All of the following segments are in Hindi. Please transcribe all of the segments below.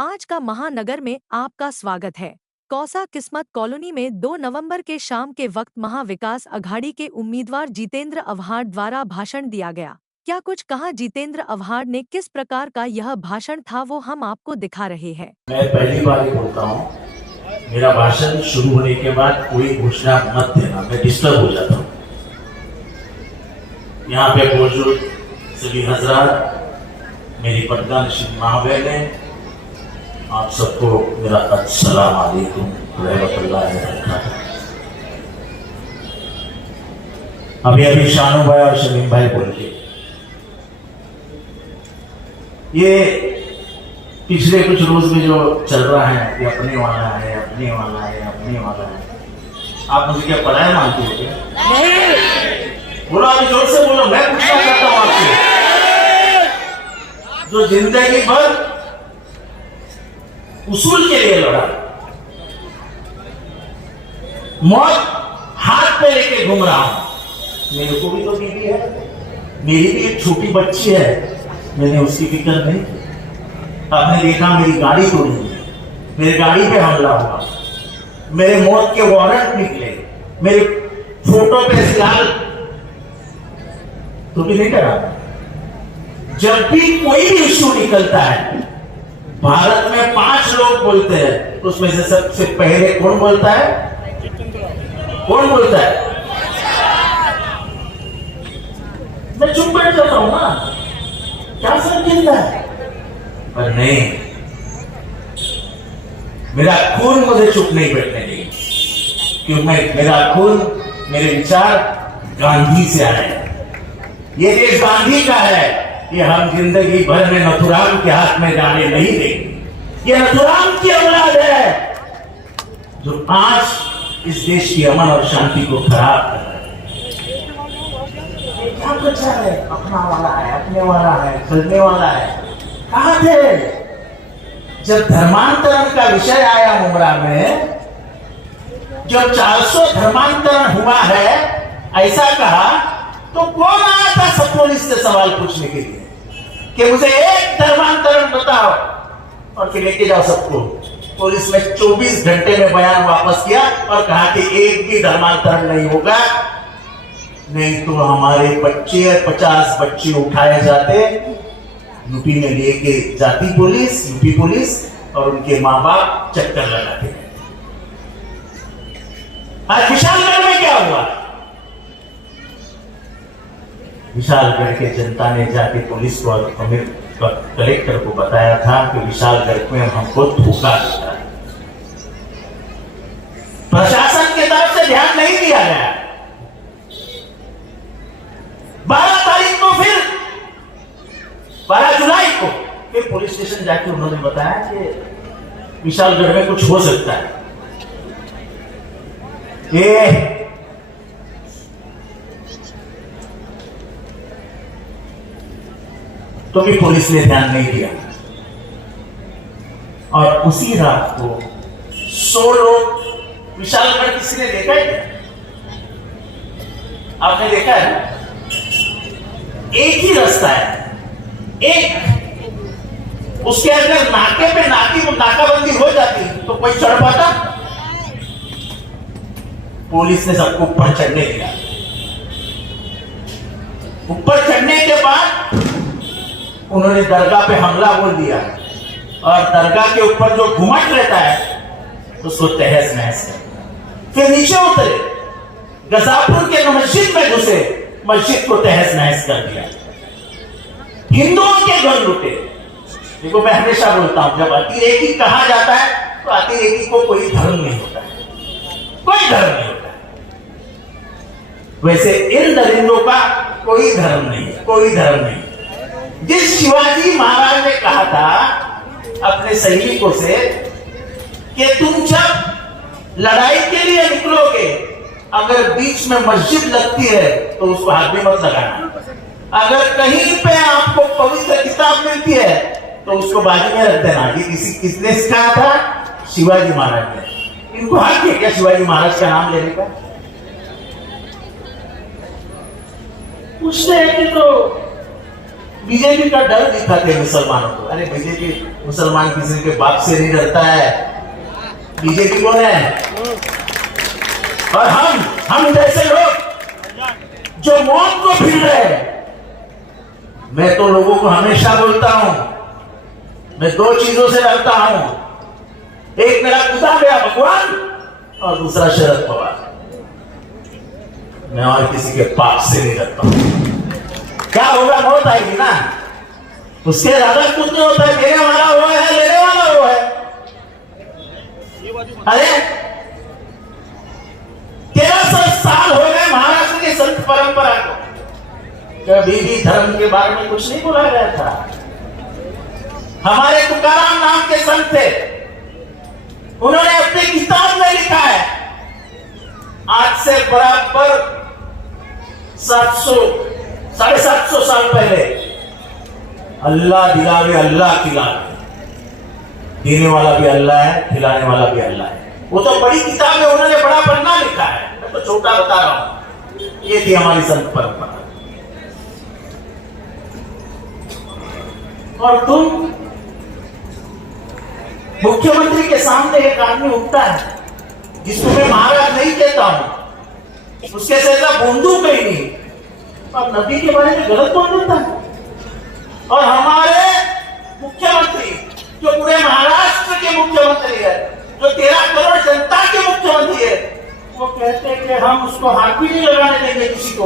आज का महानगर में आपका स्वागत है। कौसा किस्मत कॉलोनी में 2 नवंबर के शाम के वक्त महाविकास अघाड़ी के उम्मीदवार जितेंद्र अव्हाड द्वारा भाषण दिया गया। क्या कुछ कहा जितेंद्र अव्हाड ने, किस प्रकार का यह भाषण था, वो हम आपको दिखा रहे हैं। मैं पहली बार ही बोलता हूँ, मेरा भाषण शुरू होने के बाद कोई घोषणा मत देना, मैं डिस्टर्ब हो जाता हूँ। यहाँ पे मौजूद सभी हजरात, मेरी पटना नशीब माँ बहनें, आप सबको मेरा अस्सलाम वालेकुम रहमतुल्लाहि व बरकातहू। अभी शानू भाई और शमीम भाई बोल के ये पिछले कुछ रोज में जो चल रहा है कि अपने वाला है, अपने वाला है, अपने वाला है, आप मुझे क्या पढ़ाया मानते हो क्या? नहीं। बोलो, अभी जोर से बोलो। मैं पूछना चाहता हूँ आपसे, जो जिंदगी भर उसूल के लिए लड़ा, मौत हाथ पे लेके घूम रहा हूं, मेरे को भी तो बीवी है, मेरी भी एक छोटी बच्ची है, मैंने उसकी फिक्र नहीं की। आपने देखा मेरी गाड़ी तोड़ी, मेरी गाड़ी पे हमला हुआ, मेरे मौत के वारंट निकले, मेरे फोटो पे सियाल तो भी नहीं करा। जब भी कोई भी इश्यू निकलता है, भारत में 5 लोग बोलते हैं, उसमें से सबसे पहले कौन बोलता है? कौन बोलता है? मैं चुप बैठ जाता हूं ना, क्या समझता है? पर नहीं, मेरा खून मुझे चुप नहीं बैठने देगी, क्योंकि मेरा खून, मेरे विचार गांधी से आए हैं। ये देश गांधी का है, ये हम जिंदगी भर में नथुराम के हाथ में जाने नहीं देंगे। ये नथुराम की औलाद है जो आज इस देश की अमन और शांति को खराब कर रहा है। ये क्या बचा है? अपना वाला है, अपने वाला है, चलने वाला है। कहां थे जब धर्मांतरण का विषय आया मुमरा में? जब 400 धर्मांतरण हुआ है ऐसा कहा, तो कौन आया था सब पुलिस से सवाल पूछने के लिए कि मुझे एक धर्मांतरण बताओ और फिर लेके जाओ सबको? पुलिस ने 24 घंटे में बयान वापस किया और कहा कि एक भी धर्मांतरण नहीं होगा, नहीं तो हमारे बच्चे 50 बच्चे उठाए जाते, यूपी में लेके जाती पुलिस, यूपी पुलिस, और उनके माँ बाप चक्कर लगाते। आज विशालगढ़ में क्या हुआ? विशालगढ़ के जनता ने जाके पुलिस को और कलेक्टर को बताया था कि विशालगढ़ में हमको धोखा देता है। प्रशासन की तरफ से ध्यान नहीं दिया गया। 12 तारीख को, फिर 12 जुलाई को फिर पुलिस स्टेशन जाके उन्होंने बताया कि विशालगढ़ में कुछ हो सकता है। तो भी पुलिस ने ध्यान नहीं दिया, और उसी रात को 100 लोग, विशालगढ़ किसी ने देखा है? आपने देखा है? एक ही रास्ता है, एक, उसके अंदर नाके पे नाकाबंदी हो जाती तो कोई चढ़ पाता? पुलिस ने सबको ऊपर चढ़ने दिया। ऊपर चढ़ने के बाद उन्होंने दरगाह पे हमला बोल दिया, और दरगाह के ऊपर जो घुमट रहता है उसको तहस नहस कर, फिर नीचे उतरे, गजापुर के मस्जिद में घुसे, मस्जिद को तहस नहस कर दिया, हिंदुओं के घर लुटे। देखो, मैं हमेशा बोलता हूं, जब अतिरेकी कहा जाता है तो अतिरेकी को कोई धर्म नहीं होता है, कोई धर्म नहीं होता है। वैसे इन दरिंदों का कोई धर्म नहीं, कोई धर्म नहीं। जिस शिवाजी महाराज ने कहा था अपने सैनिकों से कि तुम जब लड़ाई के लिए निकलोगे, अगर बीच में मस्जिद लगती है तो उसको हाथ में मत लगाना, अगर कहीं पे आपको पवित्र किताब मिलती है तो उसको बाजू में रख देना। ये किसने कहा था? शिवाजी महाराज ने। इनको हक है क्या शिवाजी महाराज का नाम लेने का? पूछते हैं कि तो बीजेपी का डर दिखाते मुसलमानों को। अरे बीजेपी मुसलमान किसी के बाप से नहीं डरता है। बीजेपी कौन है? और हम जैसे लोग जो मौत को भिड़ रहे हैं। मैं तो लोगों को हमेशा बोलता हूं, मैं दो चीजों से डरता हूं, एक मेरा खुदा गया भगवान और दूसरा शरद पवार। मैं और किसी के पाप से नहीं डरता हूं। क्या होगा? मौत आएगी ना, उसके ज्यादा कुछ नहीं होता है। देने वाला वो है, लेने वाला वो है। अरे 1300 साल हो गए महाराष्ट्र की संत परंपरा को, कभी भी धर्म के बारे में कुछ नहीं बोला गया था। हमारे तुकाराम नाम के संत थे, उन्होंने अपनी किताब में लिखा है, आज से बराबर 700-750 साल पहले, अल्लाह दिलावे अल्लाह खिलावे। देने वाला भी अल्लाह है, खिलाने वाला भी अल्लाह है। वो तो बड़ी किताब है, उन्होंने बड़ा पन्ना लिखा है, मैं तो छोटा बता रहा हूं। ये थी हमारी संत परंपरा। और तुम मुख्यमंत्री के सामने एक आदमी उठता है जिसको मैं महाराज नहीं कहता हूं, उसके से बंदूक ही नहीं, और नबी के बारे में गलत बोल देता है। और हमारे मुख्यमंत्री जो पूरे महाराष्ट्र के मुख्यमंत्री है, जो 13 करोड़ जनता के मुख्यमंत्री है, वो कहते हैं कि हम उसको हाथ भी नहीं लगाने देंगे किसी को।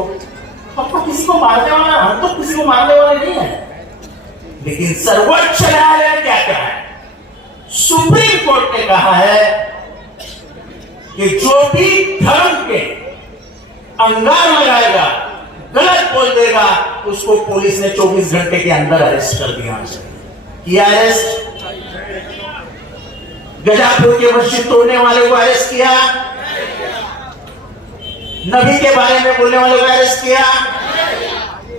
हम तो किसी को मारने वाला, हम तो किसी को मारने वाले नहीं है। लेकिन सर्वोच्च न्यायालय ने क्या कहा है? सुप्रीम कोर्ट ने कहा है कि जो भी धर्म के अंगार लगाएगा, गलत बोल देगा, उसको पुलिस ने 24 घंटे के अंदर अरेस्ट कर दिया। किया अरेस्ट? गजापुर के मस्जिद तोड़ने वाले को अरेस्ट किया, नबी के बारे में बोलने वाले को अरेस्ट किया,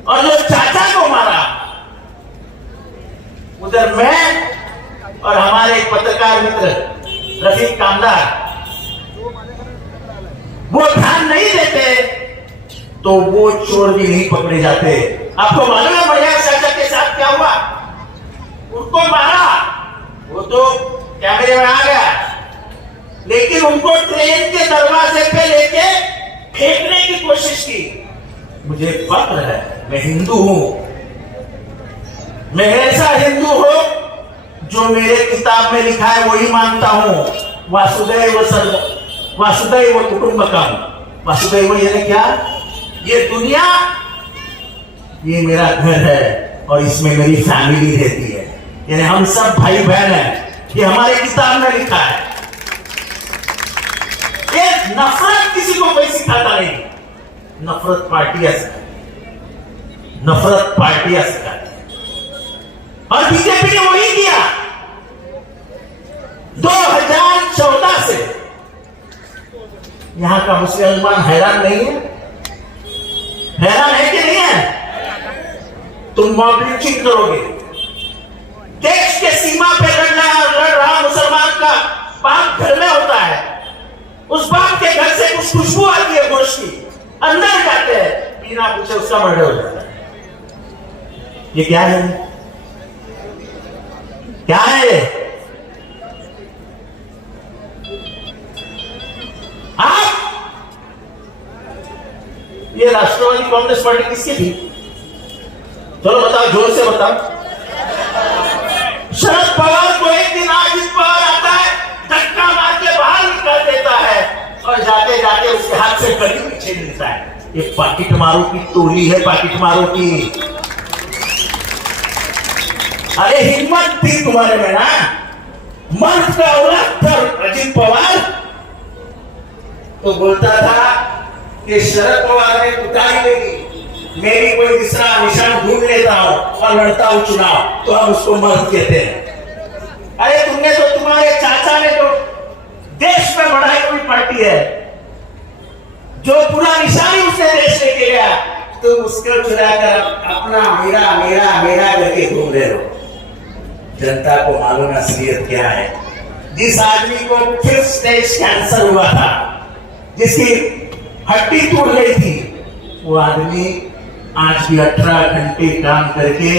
और जो चाचा को मारा, उधर मैं और हमारे एक पत्रकार मित्र रफीक कामदार, वो ध्यान नहीं देते तो वो चोर भी नहीं पकड़े जाते। आपको मालूम है बढ़िया चाचा के साथ क्या हुआ? उनको मारा, वो तो कैमरे में आ गया, लेकिन उनको ट्रेन के दरवाजे पे लेके फेंकने की कोशिश की। मुझे फक्र है, मैं हिंदू हूं, मैं ऐसा हिंदू हूं जो मेरे किताब में लिखा है वही मानता हूं। वासुदैव कुटुंबकम। वासुदैव यानी क्या? ये दुनिया, ये मेरा घर है और इसमें मेरी फैमिली रहती है, यानी हम सब भाई बहन हैं। ये हमारे किताब में लिखा है। ये नफरत किसी को कोई सिखाता नहीं, नफरत पार्टियां सिखाती, नफरत पार्टियां सिखाती। और बीजेपी ने वही किया। 2014 से यहां का मुसलमान हैरान नहीं है? हैरान है कि नहीं है? तुम मॉब लिंचिंग करोगे, देश के सीमा पे लड़ रहा मुसलमान का बाप घर में होता है, उस बाप के घर से कुछ खुशबू आती है गोश्त की, अंदर जाते हैं, बिना पूछे उसका मर्डर हो जाता है। ये क्या है? क्या है? आप ये राष्ट्रवादी कांग्रेस पार्टी किसकी थी? चलो बताओ, जोर से बताओ। शरद पवार को एक दिन अजित पवार आता है, धक्का मार के बाहर निकाल देता है और जाते जाते उसके हाथ से कड़ी भी छीन लेता है। ये पाकिट मारो की टोली है, पाकिट मारो की। अरे हिम्मत थी तुम्हारे में ना, मर्द का औलाद था अजित पवार, तो बोलता था कि शरद पवार ने उतारी लेगी, मेरी कोई दूसरा निशान ढूंढ लेता हूं और लड़ता हूं चुनाव, तो हम उसको मर्द कहते हैं। अरे तुमने तो, तुम्हारे चाचा ने तो देश में बढ़ाई हुई पार्टी है, जो पूरा निशान उसने देश लेके गया, तो उसको चुराकर अपना मेरा मेरा मेरा करके घूम रहे हो। जनता को मालूम असलियत क्या है। जिस आदमी को 5th स्टेज कैंसर हुआ था, जिसकी हड्डी टूट गई थी, वो आदमी आज भी 18 घंटे काम करके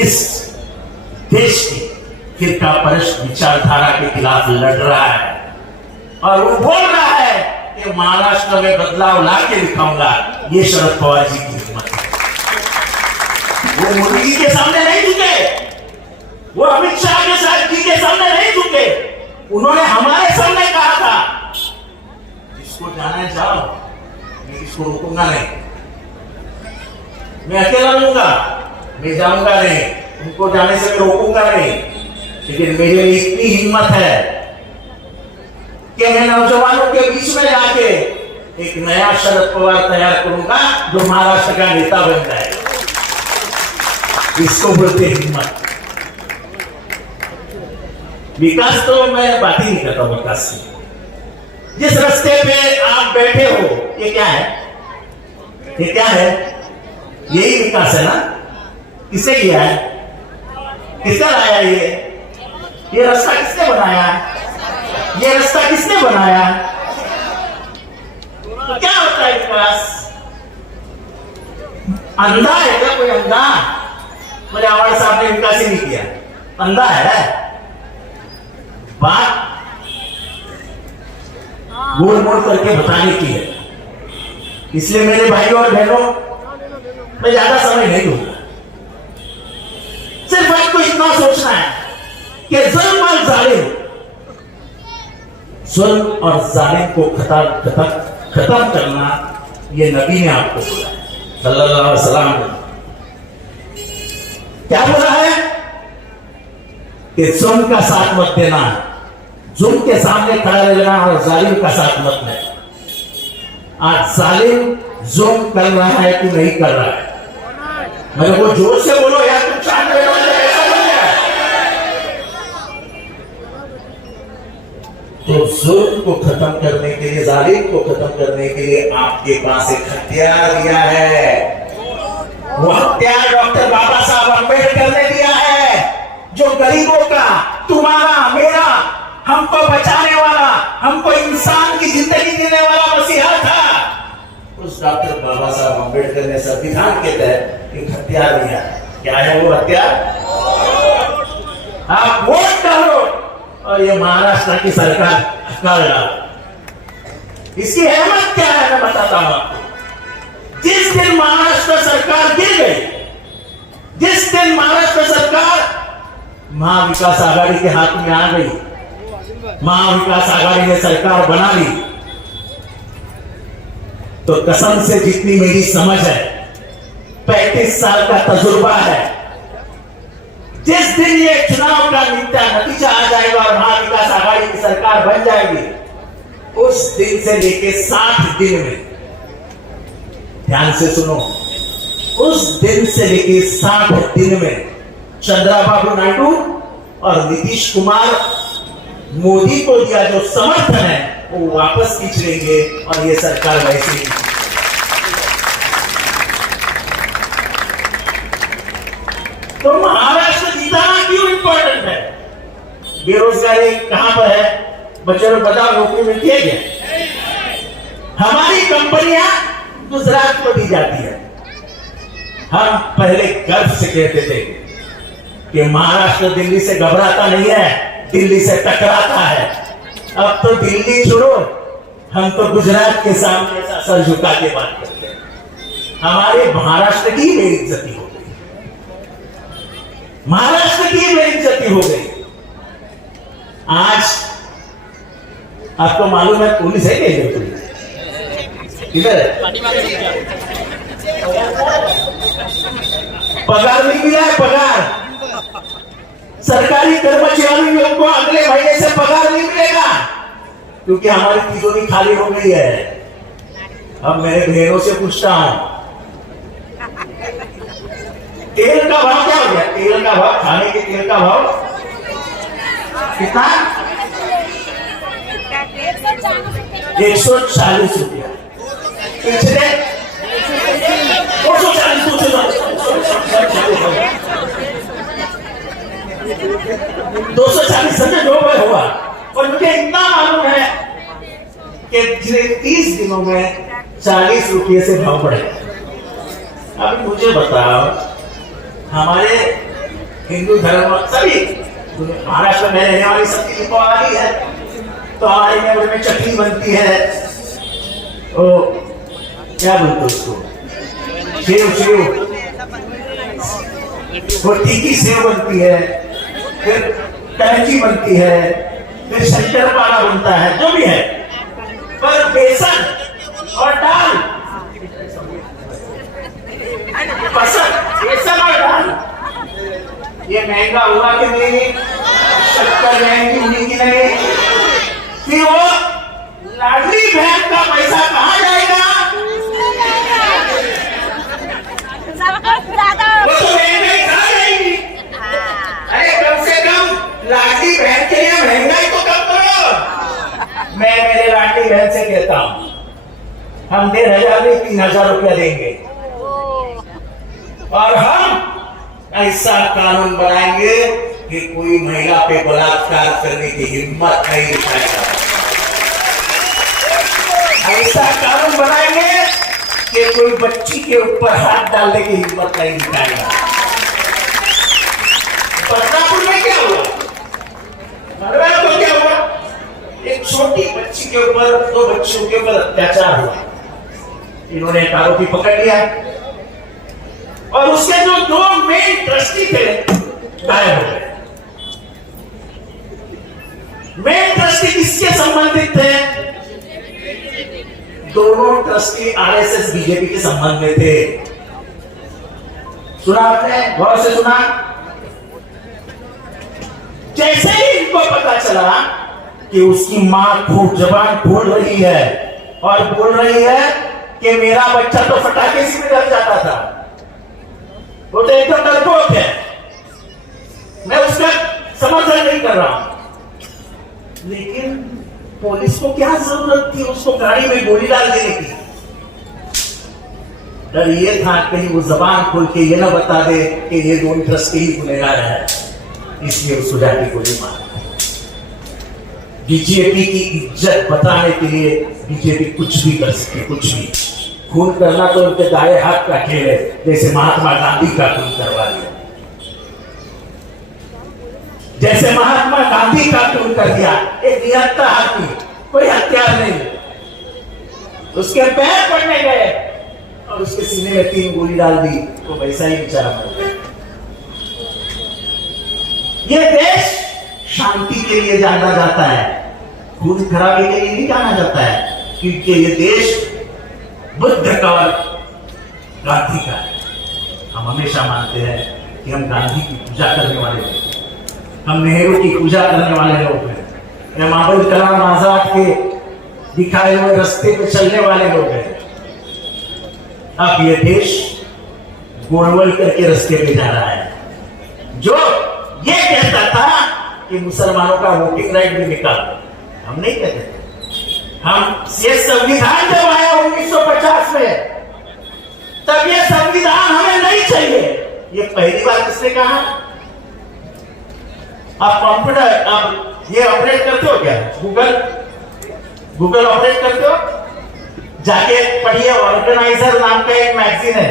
इस देश की फिरका परस्त विचारधारा के खिलाफ लड़ रहा है और वो बोल रहा है कि महाराष्ट्र में बदलाव ला के दिखाऊंगा। ये शरद पवार जी की हिम्मत है। वो मोदी जी के सामने नहीं झुके, वो अमित शाह के साथ जी के सामने नहीं झुके, उन्होंने हमारे सामने कहा था इसको जाना जाओ, मैं इसको रोकूंगा नहीं, मैं अकेला लूंगा, मैं जाऊंगा नहीं, उनको जाने से मैं रोकूंगा नहीं। लेकिन मेरे लिए इतनी हिम्मत है कि मैं नौजवानों के बीच में जाके एक नया शरद पवार तैयार करूंगा जो महाराष्ट्र का नेता बन जाए। इसको बोलते हिम्मत। विकास तो मैं बात ही नहीं करता हूं विकास की। जिस रास्ते पे आप बैठे हो ये क्या है? ये क्या है? यही विकास है ना? किसने किया है? किसने लाया ये रास्ता किसने बनाया? ये रास्ता किसने बनाया? तो क्या होता है विकास? अंधा है क्या कोई? अंधा? मुझे हमारे साहब ने विकास ही नहीं किया, अंधा है? बात गोल मोड़ करके बताने की है। इसलिए मेरे भाइयों और बहनों, मैं ज्यादा समय नहीं दूंगा। सिर्फ आपको इतना सोचना है कि जुल्म और जालिम, जुल्म और जालिम को खत्म करना ये नबी ने आपको बोला है, सल्लल्लाहु अलैहि वसल्लम। क्या बोला है कि जुल्म का साथ मत देना, जुल्म के सामने खड़ा रहना और जालिम का साथ मत देना। आज जालिम जुल्म कर रहा है कि नहीं कर रहा है? मेरे को जोर से बोलो यार, तुम चाहते हो ऐसा बोल गया। तो जुल्म को खत्म करने के लिए, जालिम को खत्म करने के लिए आपके पास एक हथियार दिया है। वो हथियार डॉक्टर बाबा साहब अम्बेडकर ने दिया है, जो गरीबों का, तुम्हारा, मेरा, हमको बचाने वाला, हमको इंसान की जिंदगी देने वाला मसीहा था। उस डॉक्टर बाबा साहब अम्बेडकर ने संविधान के तहत एक हथियार दिया। क्या है वो हथियार? आप वोट डालो और ये महाराष्ट्र की सरकार हटा डालो। इसकी अहमियत क्या है मैं बताता हूं आपको। जिस दिन महाराष्ट्र सरकार गिर गई, जिस दिन महाराष्ट्र सरकार महाविकास आघाड़ी के हाथ में आ गई, महाविकास आघाड़ी ने सरकार बना ली, तो कसम से जितनी मेरी समझ है, 35 साल का तजुर्बा है, जिस दिन ये चुनाव का नतीजा आ जाएगा और महाविकास आघाड़ी की सरकार बन जाएगी, उस दिन से लेके 60 दिन में, ध्यान से सुनो, उस दिन से लेके 60 दिन में चंद्रबाबू नायडू और नीतीश कुमार मोदी को दिया जो समर्थन है वो वापस खींच लेंगे और ये सरकार वैसे ही। तो महाराष्ट्र जिताना क्यों इंपॉर्टेंट है? बेरोजगारी कहां पर है? बच्चों को बताओ, नौकरी मिलती है क्या? हमारी कंपनियां गुजरात को दी जाती है। हम पहले गर्व से कहते थे कि महाराष्ट्र दिल्ली से घबराता नहीं है, दिल्ली से टकराता है। अब तो दिल्ली छोड़ो, हम तो गुजरात के सामने ऐसा सर झुका के बात करते हैं। हमारे महाराष्ट्र की बेइज्जती हो गई, महाराष्ट्र की बेइज्जती हो गई। आज आपको मालूम है पुलिस है क्या? पुलिस किधर है? पगार नहीं मिला है, पगार सरकारी कर्मचारियों को अगले महीने से पगार नहीं मिलेगा, क्योंकि हमारी तिजोरी खाली हो गई है। अब मेरे बहनों से पूछता हूं, तेल का भाव क्या हो गया? तेल का भाव, खाने के तेल का भाव कितना? 140 रुपया। पिछले 240 समझे जो हुआ। और मुझे इतना मालूम है कि पिछले 30 दिनों में 40 रुपये से भाव बढ़े। अब मुझे बताओ, हमारे हिंदू धर्म सभी महाराष्ट्र में रहने वाली सब चीज को आ रही है, तो हमारे में चटनी बनती है, ओ क्या बोलते उसको, सेव वो टीकी सेव बनती है, फिर कलची बनती है, फिर शंकरपारा बनता है, जो भी है, पर बेसन और दाल बेसन और दाल ये महंगा हुआ कि नहीं? शक्कर महंगी हुई कि नहीं? फिर वो लाडली बहन का पैसा कहाँ जाएगा? वो तो महंगाई खा जाएगी। अरे कम से कम लाडली बहन के लिए महंगाई तो कम करो। मैं मेरे लाडली बहन से कहता हूँ, हम 1,500 नहीं 3,000 रुपया देंगे और हम ऐसा कानून बनाएंगे कि कोई महिला पे बलात्कार करने की हिम्मत नहीं दिखाएगा। ऐसा कानून बनाएंगे कि कोई बच्ची के ऊपर हाथ डालने की हिम्मत नहीं दिखाएगा। बदलापुर में क्या हुआ? मरवाल को क्या हुआ? एक छोटी बच्ची के ऊपर 2 बच्चियों के ऊपर अत्याचार हुआ। इन्होंने एक आरोपी पकड़ लिया और उसके जो 2 मेन ट्रस्टी थे गायब हो गए। मेन ट्रस्टी किसके संबंधित थे? दोनों ट्रस्टी आरएसएस बीजेपी के संबंध में थे। सुना आपने? गौर से सुना? जैसे ही इनको पता चला कि उसकी मां खूब जबान खोल रही है और बोल रही है कि मेरा बच्चा तो फटाके से भी डर जाता था, वो तो एकदम डरपोक है, मैं उसका समर्थन नहीं कर रहा हूं, लेकिन पुलिस को क्या जरूरत थी उसको गाड़ी में गोली डाल देने की? डर ये था कहीं वो जबान खोल के ये ना बता दे कि ये 2 ट्रस्टी ही गुनहगार है, इसलिए उसको जाके गोली मार। बीजेपी की इज्जत बताने के लिए बीजेपी कुछ भी कर सकती, कुछ भी। खून करना तो उनके दाएं हाथ का खेल है, जैसे महात्मा गांधी का खून करवा दिया, जैसे महात्मा गांधी का खून कर दिया। एक निहत्था आदमी, कोई हथियार नहीं, उसके पैर पड़ने गए और उसके सीने में 3 गोली डाल दी, तो वैसा ही बेचारा मर गया। ये देश शांति के लिए जाना जाता है, खून खराबे के लिए नहीं जाना जाता है, क्योंकि ये देश बुद्ध का और गांधी का है। हम हमेशा मानते हैं कि हम गांधी की पूजा करने वाले लोग, हम नेहरू की पूजा करने वाले लोग हैं, हम अब्दुल कलाम आजाद के दिखाए हुए रास्ते पे चलने वाले लोग हैं। अब ये देश गोलवलकर के रास्ते पे जा रहा है, जो ये कहता था कि मुसलमानों का वोटिंग राइट भी निकाल। हम नहीं कहते, हम ये संविधान जब आया 1950 में, तब ये संविधान हमें नहीं चाहिए। ये पहली बार किसने कहा? आप कंप्यूटर आप ये ऑपरेट करते हो क्या? गूगल ऑपरेट करते हो? जाके पढ़िए, ऑर्गेनाइजर नाम का एक मैगजीन है,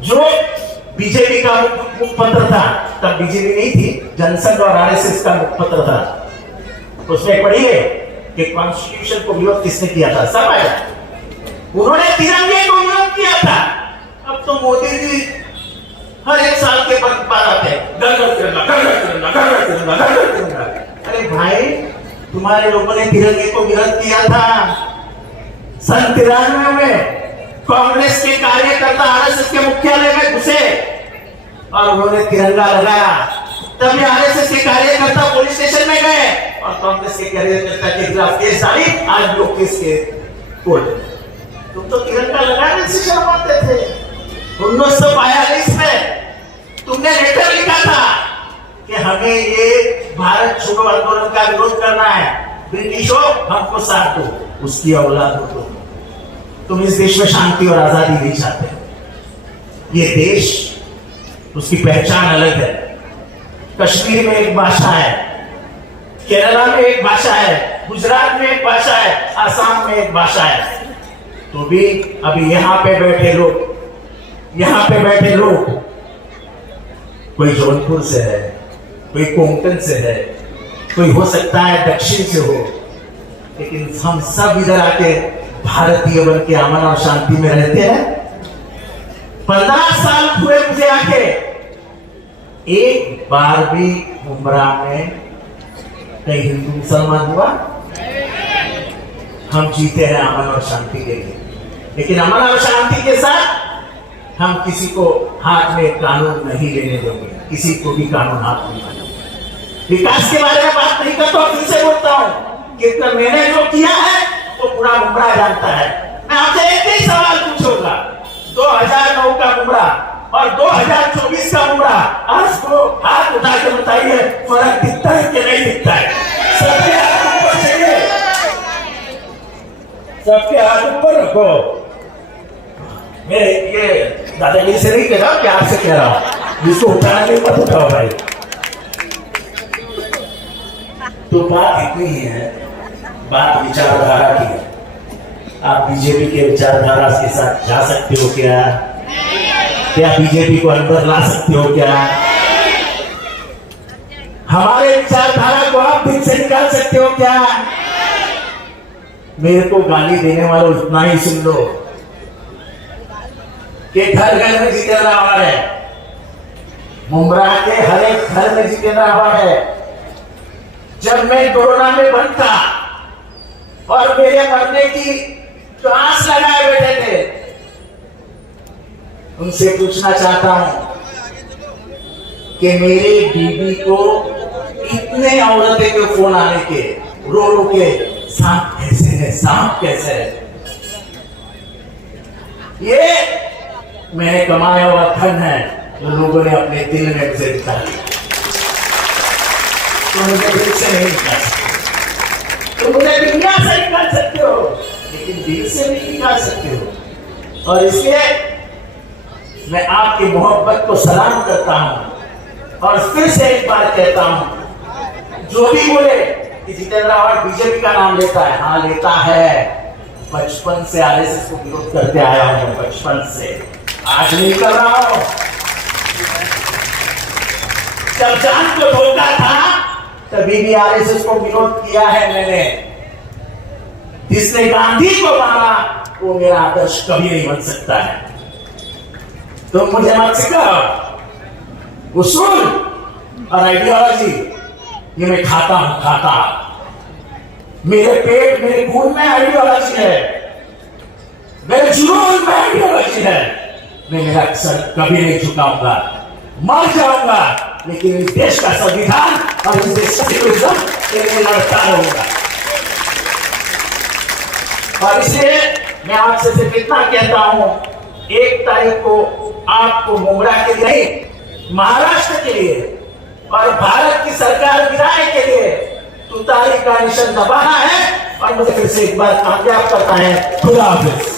जो बीजेपी का मुखपत्र था। तब बीजेपी नहीं थी, जनसंघ और आरएसएस का मुखपत्र था। उसमें पढ़िए कि कॉन्स्टिट्यूशन को विरोध किसने किया था, सब आया। उन्होंने तिरंगे को विरोध किया था। अब तो मोदी जी हर एक साल के बाद आते हैं, अरे भाई, तुम्हारे लोगों ने तिरंगे को विरोध किया था। सन 93 में कांग्रेस के कार्यकर्ता आरएसएस के मुख्यालय में घुसे और उन्होंने तिरंगा लगाया। तभी आरएसएस के कार्यकर्ता पुलिस स्टेशन में गए और कांग्रेस के कार्यकर्ता के खिलाफ केस डाली। आज लोग केस के कोर्ट। तुम तो तिरंगा लगाने से शर्माते थे। 1942 में तुमने लेटर लिखा था कि हमें ये भारत छोड़ो आंदोलन का विरोध करना है, ब्रिटिशों हमको साथ दो। उसकी औलाद हो तुम इस देश में शांति और आजादी नहीं चाहते। ये देश, उसकी पहचान अलग है। कश्मीर में एक भाषा है, केरला में एक भाषा है, गुजरात में एक भाषा है, आसाम में एक भाषा है। तो भी अभी यहाँ पे बैठे लोग यहाँ पे बैठे लोग, कोई जौनपुर से है, कोई कोंकण से है, कोई हो सकता है दक्षिण से हो, लेकिन हम सब इधर आके भारतीय बन के अमन और शांति में रहते हैं। 15 साल हुए मुझे आके, एक बार भी मुमरा में कहीं हिंदू मुसलमान हुआ? हम जीते हैं अमन और शांति के लिए, लेकिन अमन और शांति के साथ हम किसी को हाथ में कानून नहीं लेने देंगे, किसी को भी कानून हाथ नहीं लगाएंगे। विकास के बारे में बात नहीं करता, फिर से बोलता हूं कि मैंने जो किया है वो पूरा मुमरा जानता है। मैं आपसे एक ही सवाल पूछूंगा, 2009 का मुमरा और 2024 का मुमरा, आज को हाथ उठा के बताइए फर्क दिखता है कि नहीं दिखता है? सबके हाथ ऊपर चाहिए, सबके हाथ ऊपर रखो। मैं ये दादागिरी से नहीं कह रहा, प्यार से कह रहा हूं, जिसको उठाना नहीं मत उठाओ भाई। तो बात इतनी ही है, बात विचारधारा की है। आप बीजेपी के विचारधारा के साथ जा सकते हो क्या? क्या बीजेपी को अंदर ला सकते हो क्या? हमारे विचारधारा को आप दिल से निकाल सकते हो क्या? मेरे को गाली देने वालों इतना ही सुन लो कि घर घर में जितेंद्र आवाज है, मुमरा के हर एक घर में जितेंद्र आवाज है। जब मैं कोरोना में बंद था और मेरे मरने की जो आस लगाए बैठे थे, उनसे पूछना चाहता हूं कि मेरे बीबी को इतने औरतें के फोन आने के, रो रो के, सांप कैसे है, सांप कैसे है? ये मैंने कमाया हुआ धन है जो लोगों ने अपने दिल में उसे निकाल लिया। तो मुझे दिल से नहीं निकाल सकते, तो मुझे दुनिया से निकाल सकते हो, लेकिन दिल से नहीं निकाल सकते हो। और इसलिए मैं आपकी मोहब्बत को सलाम करता हूं और फिर से एक बार कहता हूं, जो भी बोले कि जितेंद्र आवाज बीजेपी का नाम लेता है, हाँ लेता है। बचपन से आरएसएस को विरोध करते आया हूं, बचपन से, आज नहीं कर रहा हूं। जब जान को धोखा था तभी भी आरएसएस को विरोध किया है मैंने। जिसने गांधी को मारा वो मेरा आदर्श कभी नहीं बन सकता है। तो मुझे मत सिखाओ उसूल और आइडियोलॉजी, ये मैं खाता हूं, खाता। मेरे पेट, मेरे खून में आइडियोलॉजी है, मेरे जुनून में आइडियोलॉजी है। मैं मेरा सर कभी नहीं झुकाऊंगा, मर जाऊंगा, लेकिन इस देश का संविधान और इस देश का सिविलिज्म के लिए लड़ता रहूंगा। और इसलिए मैं आपसे सिर्फ इतना कहता हूं, 1 तारीख को आपको मुमरा के लिए नहीं, महाराष्ट्र के लिए और भारत की सरकार गिराने के लिए तुतारी का निशान दबाना है। और मुझे फिर से एक बार कामयाब करता है। खुदा हाफिज।